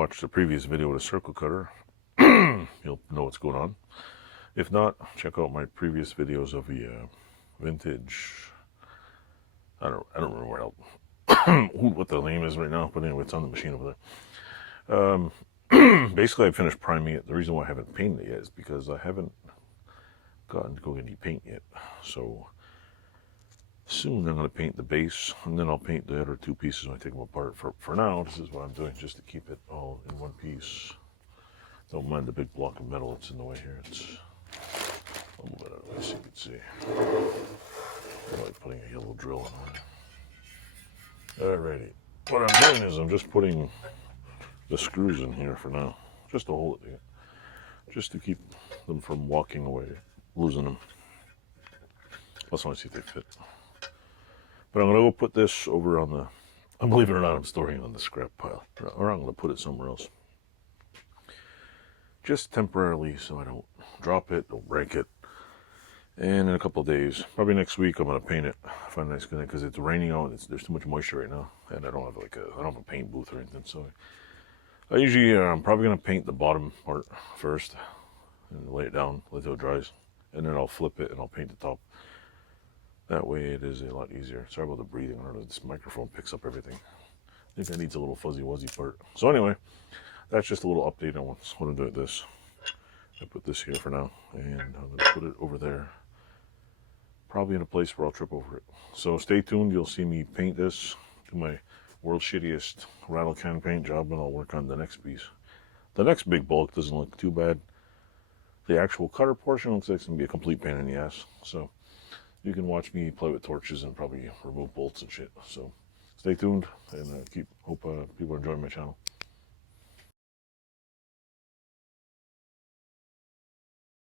watched the previous video with a circle cutter, you'll know what's going on. If not, check out my previous videos of the vintage. I don't remember what the name is right now, but anyway, it's on the machine over there. Basically, I finished priming it. The reason why I haven't painted it yet is because I haven't gotten to go get any paint yet. So soon I'm going to paint the base, and then I'll paint the other two pieces when I take them apart. For now, this is what I'm doing, just to keep it all in one piece. Don't mind the big block of metal that's in the way here. I'll move it out of the way so you can see. I'm like putting a yellow drill in there. Alrighty. What I'm doing is I'm just putting the screws in here for now, just to hold it together, just to keep them from walking away, losing them. Let's only see if they fit. But I'm going to go put this over on the, believe it or not, I'm storing it on the scrap pile, or I'm going to put it somewhere else. Just temporarily, so I don't drop it, don't break it. And in a couple of days, probably next week, I'm going to paint it. Find a nice connect, because it's raining out, there's too much moisture right now, and I don't have a paint booth or anything, so I usually, I'm probably going to paint the bottom part first, and lay it down, let it dries, and then I'll flip it, and I'll paint the top. That way it is a lot easier. Sorry about the breathing. I don't know if this microphone picks up everything. I think that needs a little fuzzy wuzzy part. So anyway, that's just a little update on what I'm doing with this. I put this here for now, and I'm going to put it over there. Probably in a place where I'll trip over it. So stay tuned. You'll see me paint this, do my world's shittiest rattle can paint job, and I'll work on the next piece. The next big bulk doesn't look too bad. The actual cutter portion looks like it's going to be a complete pain in the ass. So you can watch me play with torches and probably remove bolts and shit. So stay tuned, and hope people are enjoying my channel.